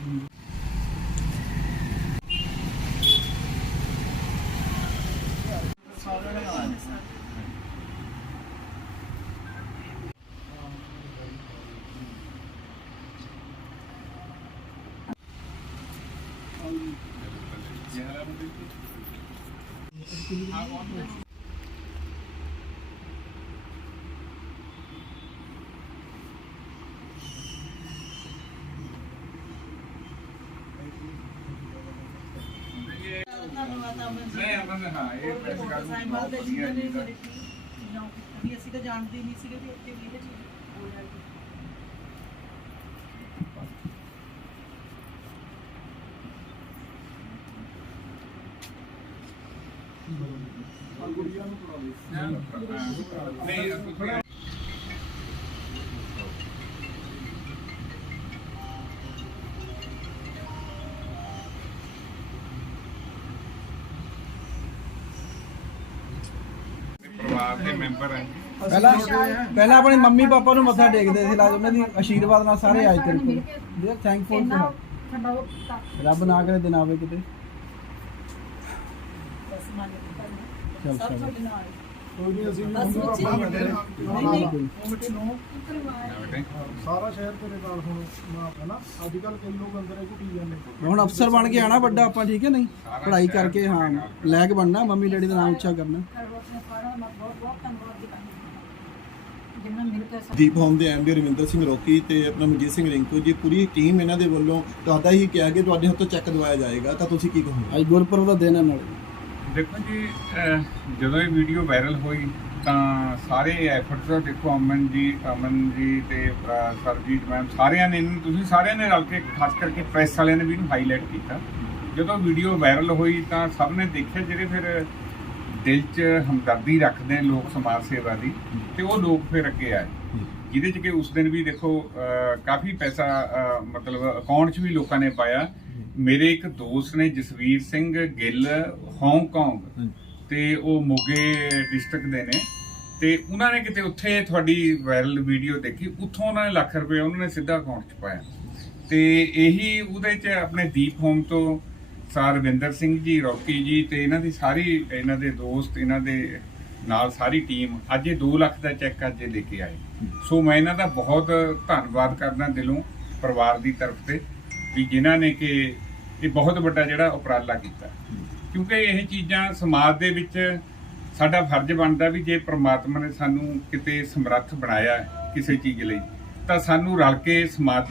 Yeah, I don't think. ਨਹੀਂ ਅਮਨ ਹਾਂ ਇਹ ਪ੍ਰੈਸ ਕਰ ਵੀ ਅਸੀਂ ਤਾਂ ਜਾਣਦੇ ਹੀ ਨਹੀਂ ਸੀਗੇ ਵੀ ਇੱਥੇ ਵੀ ਇਹ ਚੀਜ਼ ਹੋ ਜਾਏਗੀ ਨਹੀਂ ਥੋੜਾ ਪਰਿਵਾਰ ਦੇ ਮੈਂਬਰ ਹੈ ਪਹਿਲਾਂ ਪਹਿਲਾਂ ਆਪਣੀ ਮੰਮੀ ਪਾਪਾ ਨੂੰ ਮੱਥਾ ਟੇਕਦੇ ਸੀ ਲਾਜ ਉਹਨਾਂ ਦੀ ਆਸ਼ੀਰਵਾਦ ਨਾਲ ਸਾਰੇ ਆਏ ਤੇਰੇ ਕੋਲ। ਦੇ ਥੈਂਕਫੁਲ ਰੱਬ ਨਾ ਕਰੇ ਦਿਨ ਆਵੇ ਕਿਤੇ। ਚੱਲ। ਸਭ ਚੱਲ ਕੋਈ ਨਹੀਂ ਅਸੀਂ ਵੀ ਬਸ ਮੰਮੀ ਸੋਚੀ ਪਾਪਾ ਬੈਠੇ ਨੇ। ਨਹੀਂ ਨਹੀਂ। ਉਹ ਬੇਟੇ ਨੂੰ ਬੇਟੇ ਸਾਰਾ ਸ਼ਹਿਰ ਤੇਰੇ ਨਾਲ ਹੁਣ ਨਾ ਹੈ ਨਾ। ਅੱਜ ਕੱਲ ਕਈ ਲੋਕ ਅੰਦਰ ਹੀ ਘੁੱਟੀ ਜਾਂਦੇ ਹੁਣ ਅਫਸਰ ਬਣ ਕੇ ਆਣਾ ਵੱਡਾ ਆਪਾਂ ਠੀਕ ਹੈ ਨਹੀਂ? ਪੜ੍ਹਾਈ ਕਰਕੇ ਹਾਂ ਲੈ ਕੇ ਬਣਨਾ ਮੰਮੀ ਡੈਡੀ ਦਾ ਨਾਮ ਉੱਚਾ ਕਰਨਾ। ਮਿਲ ਕੇ ਦੀਪ ਹੋਮ ਦੇ ਐਮਡੀ ਰਵਿੰਦਰ ਸਿੰਘ ਰੋਕੀ ਤੇ ਆਪਣਾ ਮਨਜੀਤ ਸਿੰਘ ਰਿੰਕੂ ਜੀ ਪੂਰੀ ਟੀਮ ਇਹਨਾਂ ਦੇ ਵੱਲੋਂ ਤੁਹਾਡਾ ਹੀ ਕਿਹਾ ਕਿ ਤੁਹਾਡੇ ਹੱਥੋਂ ਚੈੱਕ ਦਵਾਇਆ ਜਾਏਗਾ। ਤਾਂ ਤੁਸੀਂ ਕੀ ਕਹੋਗੇ? ਅੱਜ ਗੁਰਪੁਰਬ ਦਾ ਦਿਨ ਹੈ ਨਾਲੇ ਦੇਖੋ ਜੀ ਜਦੋਂ ਇਹ ਵੀਡੀਓ ਵਾਇਰਲ ਹੋਈ, ਤਾਂ ਸਾਰੇ ਐਫਰਟਸ ਦੇਖੋ ਅਮਨ ਜੀ ਅਮਨ ਜੀ ਤੇ ਸਰਜੀਤ ਮੈਮ, ਸਾਰਿਆਂ ਨੇ ਇਹਨੂੰ, ਤੁਸੀਂ ਸਾਰਿਆਂ ਨੇ ਰਲ ਕੇ, ਖਾਸ ਕਰਕੇ ਪ੍ਰੈਸ ਵਾਲਿਆਂ ਨੇ ਵੀ ਇਹਨੂੰ ਹਾਈਲਾਈਟ ਕੀਤਾ। ਜਦੋਂ ਵੀਡੀਓ ਵਾਇਰਲ ਹੋਈ, ਤਾਂ ਸਭ ਨੇ ਦੇਖਿਆ ਜਿਹੜੇ ਫਿਰ ਦਿਲ 'ਚ ਹਮਦਰਦੀ ਰੱਖਦੇ ਨੇ ਲੋਕ ਸਮਾਜ ਸੇਵਾ ਦੀ, ਤੇ ਉਹ ਲੋਕ ਫਿਰ ਅੱਗੇ ਆਏ। ਜਿਹਦੇ 'ਚ ਕਿ ਉਸ ਦਿਨ ਵੀ ਦੇਖੋ ਕਾਫੀ ਪੈਸਾ ਮਤਲਬ ਅਕਾਊਂਟ 'ਚ ਵੀ ਲੋਕਾਂ ਨੇ ਪਾਇਆ। ਮੇਰੇ ਇੱਕ ਦੋਸਤ ਨੇ ਜਸਵੀਰ ਸਿੰਘ ਗਿੱਲ ਹਾਂਗਕਾਂਗ ਤੇ ਉਹ ਮੋਗੇ ਡਿਸਟ੍ਰਿਕਟ ਦੇ ਨੇ ਤੇ ਉਹਨਾਂ ਨੇ ਕਿਤੇ ਉੱਥੇ ਤੁਹਾਡੀ ਵਾਇਰਲ ਵੀਡੀਓ ਦੇਖੀ ਉੱਥੋਂ ਉਹਨਾਂ ਨੇ ਲੱਖ ਰੁਪਏ ਉਹਨਾਂ ਨੇ ਸਿੱਧਾ ਅਕਾਊਂਟ 'ਚ ਪਾਇਆ। ਤੇ ਇਹੀ ਉਹਦੇ 'ਚ ਆਪਣੇ ਦੀਪ ਹੋਮ ਤੋਂ ਸਰ ਰਵਿੰਦਰ ਸਿੰਘ ਜੀ ਰੌਕੀ ਜੀ ਤੇ ਇਹਨਾਂ ਦੀ ਸਾਰੀ ਇਹਨਾਂ ਦੇ ਦੋਸਤ ਇਹਨਾਂ ਦੇ ਨਾਲ ਸਾਰੀ ਟੀਮ ਅੱਜ ਇਹ 2 ਲੱਖ ਦਾ ਚੈੱਕ ਅੱਜ ਇਹ ਲੈ ਕੇ ਆਏ। ਸੋ ਮੈਂ ਇਹਨਾਂ ਦਾ ਬਹੁਤ ਧੰਨਵਾਦ ਕਰਦਾ ਦਿਲੋਂ ਪਰਿਵਾਰ ਦੀ ਤਰਫ ਤੇ ਵੀ ਜਿਨ੍ਹਾਂ ਨੇ ਕਿ ਇਹ ਬਹੁਤ ਵੱਡਾ ਜਿਹੜਾ ਉਪਰਾਲਾ ਕੀਤਾ। ਕਿਉਂਕਿ ਇਹ ਚੀਜ਼ਾਂ ਸਮਾਜ ਦੇ ਵਿੱਚ ਸਾਡਾ ਫਰਜ਼ ਬਣਦਾ ਵੀ ਜੇ ਪ੍ਰਮਾਤਮਾ ਨੇ ਸਾਨੂੰ ਕਿਤੇ ਸਮਰੱਥ ਬਣਾਇਆ ਕਿਸੇ ਚੀਜ਼ ਲਈ, ਤਾਂ ਸਾਨੂੰ ਰਲ ਕੇ ਸਮਾਜ